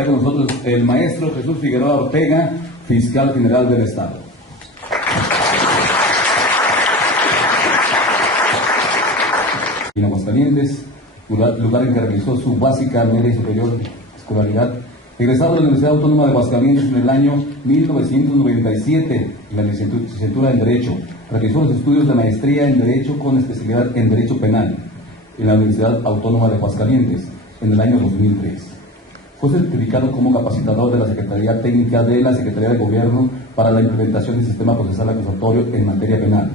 Está con nosotros el maestro Jesús Figueroa Ortega, fiscal general del Estado. En Aguascalientes, lugar en que realizó su básica, media y superior escolaridad, egresado de la Universidad Autónoma de Aguascalientes en el año 1997 en la licenciatura en Derecho. Realizó los estudios de maestría en Derecho con especialidad en Derecho Penal en la Universidad Autónoma de Aguascalientes en el año 2003. Fue certificado como capacitador de la Secretaría Técnica de la Secretaría de Gobierno para la implementación del sistema procesal acusatorio en materia penal.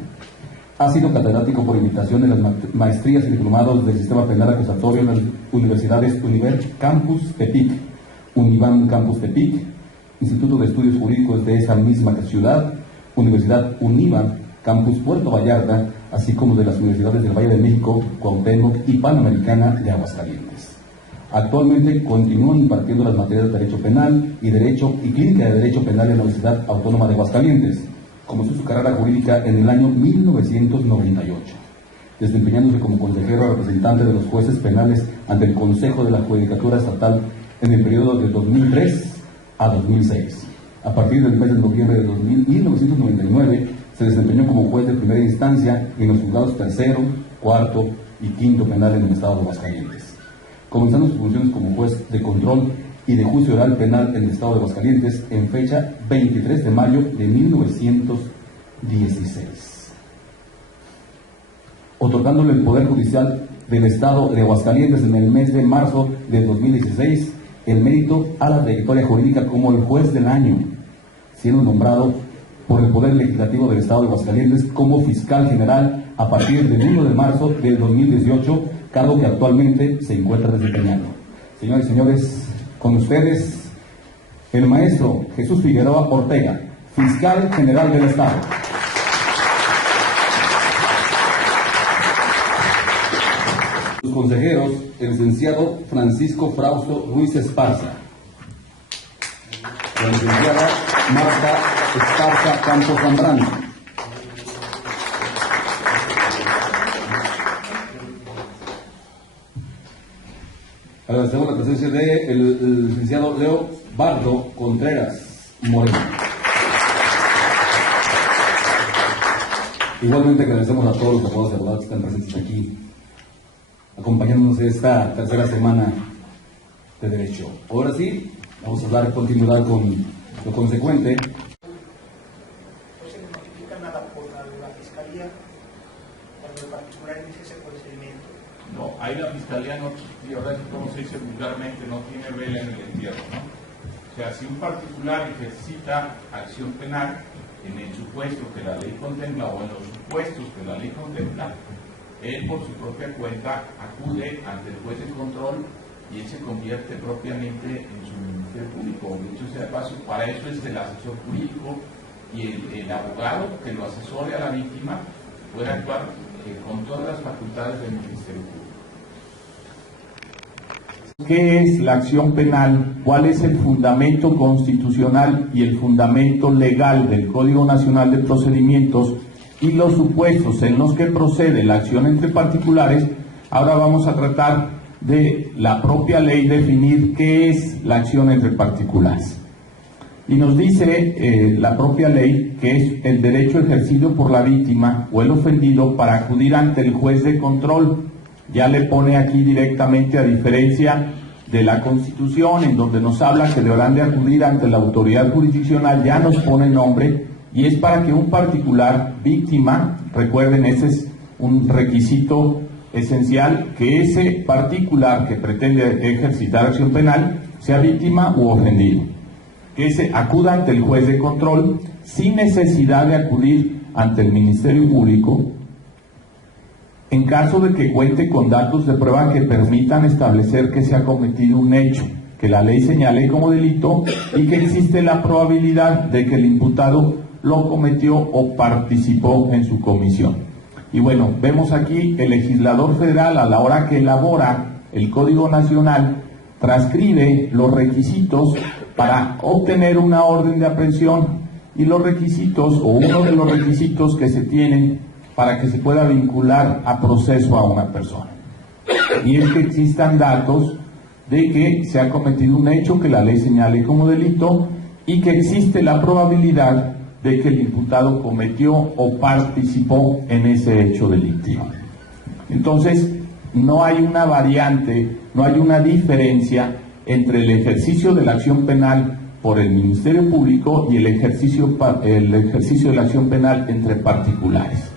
Ha sido catedrático por invitación en las maestrías y diplomados del sistema penal acusatorio en las universidades Univer Campus Tepic, Univan Campus Tepic, Instituto de Estudios Jurídicos de esa misma ciudad, Universidad Univan Campus Puerto Vallarta, así como de las universidades del Valle de México, Cuauhtémoc y Panamericana de Aguascalientes. Actualmente continúan impartiendo las materias de Derecho Penal y Derecho y Clínica de Derecho Penal en la Universidad Autónoma de Aguascalientes. Comenzó su carrera jurídica en el año 1998, desempeñándose como consejero representante de los jueces penales ante el Consejo de la Judicatura Estatal en el periodo de 2003 a 2006. A partir del mes de noviembre de 1999 se desempeñó como juez de primera instancia en los juzgados tercero, cuarto y quinto penal en el estado de Aguascalientes, comenzando sus funciones como juez de control y de juicio oral penal en el estado de Aguascalientes en fecha 23 de mayo de 1916, otorgándole el Poder Judicial del estado de Aguascalientes en el mes de marzo de 2016 el mérito a la trayectoria jurídica como el juez del año, siendo nombrado por el Poder Legislativo del estado de Aguascalientes como fiscal general a partir del 1 de marzo del 2018, cargo que actualmente se encuentra desempeñando. Señores y señores, con ustedes, el maestro Jesús Figueroa Ortega, fiscal general del Estado. Los consejeros, el licenciado Francisco Frausto Ruiz Esparza, la licenciada Marta Esparza Campos Zambrano, agradecemos la presencia del licenciado Leo Bardo Contreras Moreno. Igualmente agradecemos a todos los abogados y abogadas que están presentes aquí, acompañándonos en esta tercera semana de Derecho. Ahora sí, vamos a dar continuidad con lo consecuente. ¿No se notifica nada por la Fiscalía cuando el particular inicia ese procedimiento? No, ahí la Fiscalía no, y ahora como se dice vulgarmente, no tiene vela en el entierro, ¿no? O sea, si un particular ejercita acción penal en el supuesto que la ley contempla o en los supuestos que la ley contempla, él por su propia cuenta acude ante el juez de control y él se convierte propiamente en su ministerio público. Dicho sea de paso, para eso es el asesor jurídico y el abogado que lo asesore a la víctima puede actuar con todas las facultades del ministerio público. ¿Qué es la acción penal? ¿Cuál es el fundamento constitucional y el fundamento legal del Código Nacional de Procedimientos y los supuestos en los que procede la acción entre particulares? Ahora vamos a tratar de la propia ley definir qué es la acción entre particulares. Y nos dice la propia ley que es el derecho ejercido por la víctima o el ofendido para acudir ante el juez de control. Ya le pone aquí directamente, a diferencia de la Constitución, en donde nos habla que deberán de acudir ante la autoridad jurisdiccional, ya nos pone nombre, y es para que un particular víctima, recuerden, ese es un requisito esencial, que ese particular que pretende ejercitar acción penal sea víctima u ofendido, que ese acuda ante el juez de control sin necesidad de acudir ante el Ministerio Público, en caso de que cuente con datos de prueba que permitan establecer que se ha cometido un hecho que la ley señale como delito y que existe la probabilidad de que el imputado lo cometió o participó en su comisión. Y bueno, vemos aquí el legislador federal, a la hora que elabora el Código Nacional, transcribe los requisitos para obtener una orden de aprehensión y los requisitos, o uno de los requisitos que se tienen para que se pueda vincular a proceso a una persona. Y es que existan datos de que se ha cometido un hecho que la ley señale como delito y que existe la probabilidad de que el imputado cometió o participó en ese hecho delictivo. Entonces, no hay una variante, no hay una diferencia entre el ejercicio de la acción penal por el Ministerio Público y el ejercicio de la acción penal entre particulares.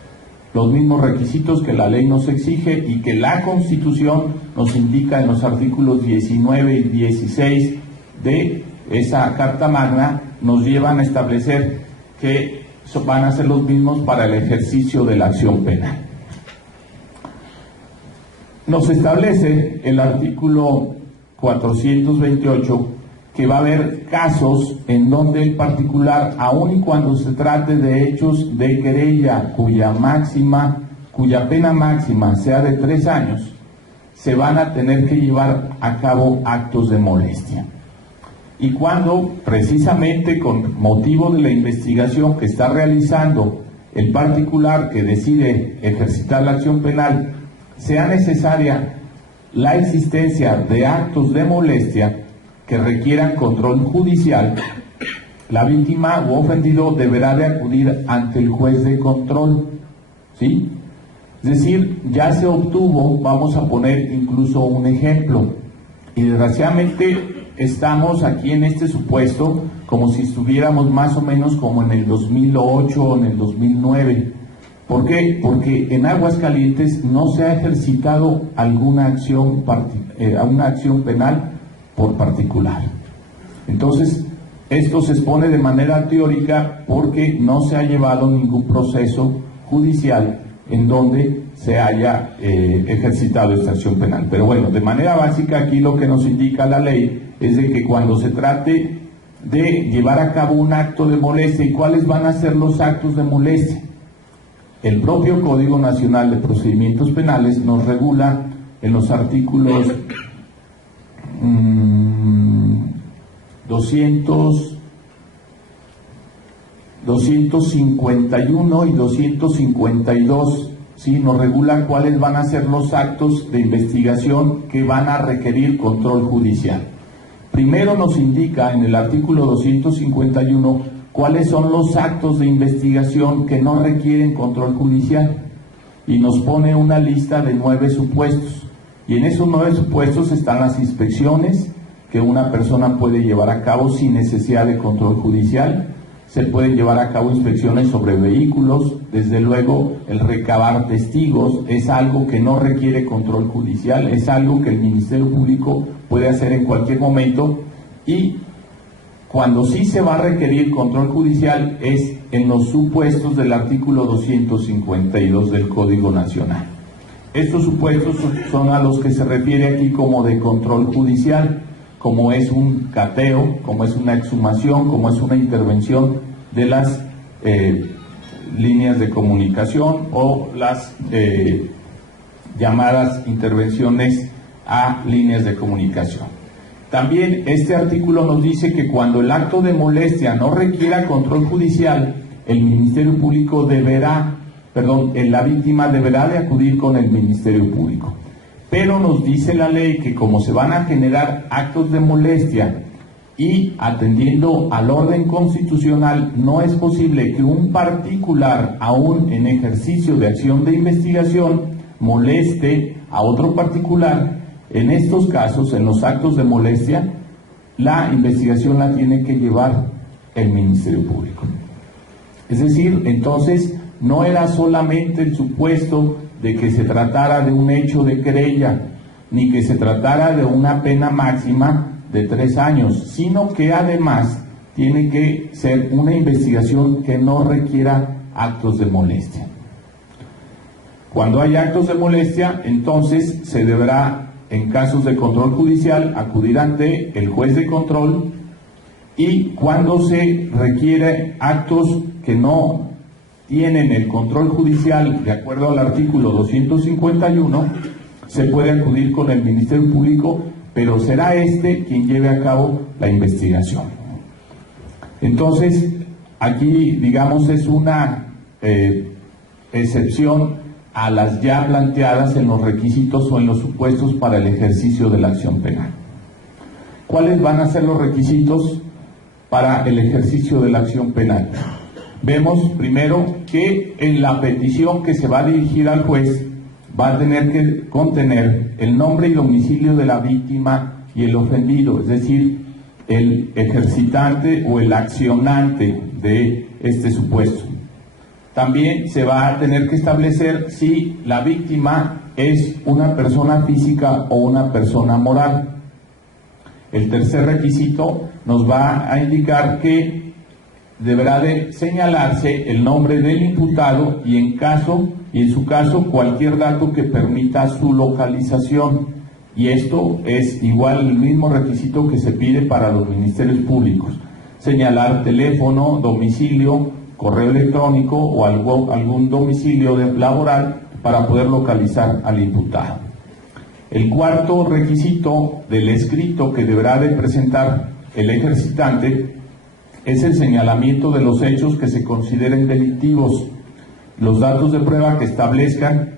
Los mismos requisitos que la ley nos exige y que la Constitución nos indica en los artículos 19 y 16 de esa Carta Magna nos llevan a establecer que van a ser los mismos para el ejercicio de la acción penal. Nos establece el artículo 428 que va a haber casos en donde el particular, aun y cuando se trate de hechos de querella cuya pena máxima sea de 3 años, se van a tener que llevar a cabo actos de molestia. Y cuando, precisamente con motivo de la investigación que está realizando el particular que decide ejercitar la acción penal, sea necesaria la existencia de actos de molestia que requieran control judicial, la víctima u ofendido deberá de acudir ante el juez de control, ¿sí? Es decir, ya se obtuvo, vamos a poner incluso un ejemplo, y desgraciadamente estamos aquí en este supuesto como si estuviéramos más o menos como en el 2008 o en el 2009. ¿Por qué? Porque en Aguascalientes no se ha ejercitado alguna acción penal por particular. Entonces, esto se expone de manera teórica porque no se ha llevado ningún proceso judicial en donde se haya ejercitado esta acción penal. Pero bueno, de manera básica aquí lo que nos indica la ley es de que cuando se trate de llevar a cabo un acto de molestia, ¿y cuáles van a ser los actos de molestia? El propio Código Nacional de Procedimientos Penales nos regula en los artículos 251 y 252, ¿sí? Nos regula cuáles van a ser los actos de investigación que van a requerir control judicial. Primero nos indica en el artículo 251 cuáles son los actos de investigación que no requieren control judicial y nos pone una lista de 9 supuestos. Y en esos 9 supuestos están las inspecciones que una persona puede llevar a cabo sin necesidad de control judicial. Se pueden llevar a cabo inspecciones sobre vehículos, desde luego el recabar testigos es algo que no requiere control judicial, es algo que el Ministerio Público puede hacer en cualquier momento, y cuando sí se va a requerir control judicial es en los supuestos del artículo 252 del Código Nacional. Estos supuestos son a los que se refiere aquí como de control judicial, como es un cateo, como es una exhumación, como es una intervención de las líneas de comunicación o las llamadas intervenciones a líneas de comunicación. También este artículo nos dice que cuando el acto de molestia no requiera control judicial, el Ministerio Público la víctima deberá de acudir con el Ministerio Público. Pero nos dice la ley que como se van a generar actos de molestia y atendiendo al orden constitucional, no es posible que un particular, aún en ejercicio de acción de investigación, moleste a otro particular. En estos casos, en los actos de molestia, la investigación la tiene que llevar el Ministerio Público. Es decir, entonces, no era solamente el supuesto de que se tratara de un hecho de querella, ni que se tratara de una pena máxima de 3 años, sino que además tiene que ser una investigación que no requiera actos de molestia. Cuando hay actos de molestia, entonces se deberá, en casos de control judicial, acudir ante el juez de control, y cuando se requiere actos que no tienen el control judicial, de acuerdo al artículo 251, se puede acudir con el Ministerio Público, pero será este quien lleve a cabo la investigación. Entonces, aquí, digamos, es una excepción a las ya planteadas en los requisitos o en los supuestos para el ejercicio de la acción penal. ¿Cuáles van a ser los requisitos para el ejercicio de la acción penal? Vemos primero que en la petición que se va a dirigir al juez va a tener que contener el nombre y domicilio de la víctima y el ofendido, es decir, el ejercitante o el accionante de este supuesto. También se va a tener que establecer si la víctima es una persona física o una persona moral. El tercer requisito nos va a indicar que deberá de señalarse el nombre del imputado y en su caso cualquier dato que permita su localización. Y esto es igual el mismo requisito que se pide para los ministerios públicos: señalar teléfono, domicilio, correo electrónico o algún domicilio laboral para poder localizar al imputado. El cuarto requisito del escrito que deberá de presentar el ejercitante es el señalamiento de los hechos que se consideren delictivos, los datos de prueba que establezcan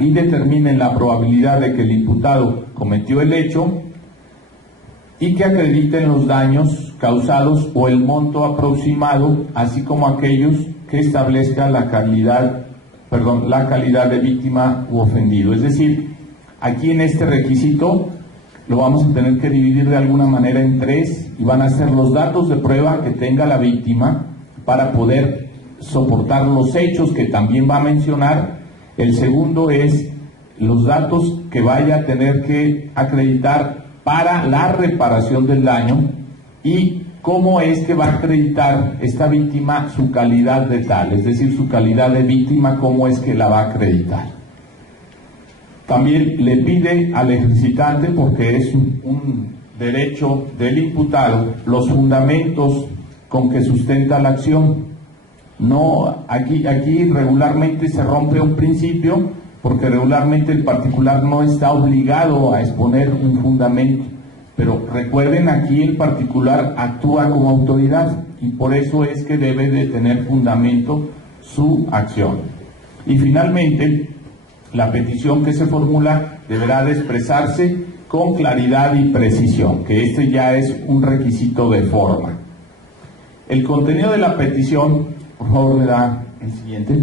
y determinen la probabilidad de que el imputado cometió el hecho y que acrediten los daños causados o el monto aproximado, así como aquellos que establezca la calidad de víctima u ofendido. Es decir, aquí en este requisito lo vamos a tener que dividir de alguna manera en tres, y van a ser los datos de prueba que tenga la víctima para poder soportar los hechos que también va a mencionar. El segundo es los datos que vaya a tener que acreditar para la reparación del daño y cómo es que va a acreditar esta víctima su calidad de tal, es decir, su calidad de víctima, cómo es que la va a acreditar. También le pide al ejercitante, porque es un derecho del imputado, los fundamentos con que sustenta la acción. No, aquí regularmente se rompe un principio, porque regularmente el particular no está obligado a exponer un fundamento, pero recuerden, aquí el particular actúa como autoridad y por eso es que debe de tener fundamento su acción. Y finalmente, la petición que se formula deberá de expresarse con claridad y precisión, que este ya es un requisito de forma. El contenido de la petición, por favor, me da el siguiente.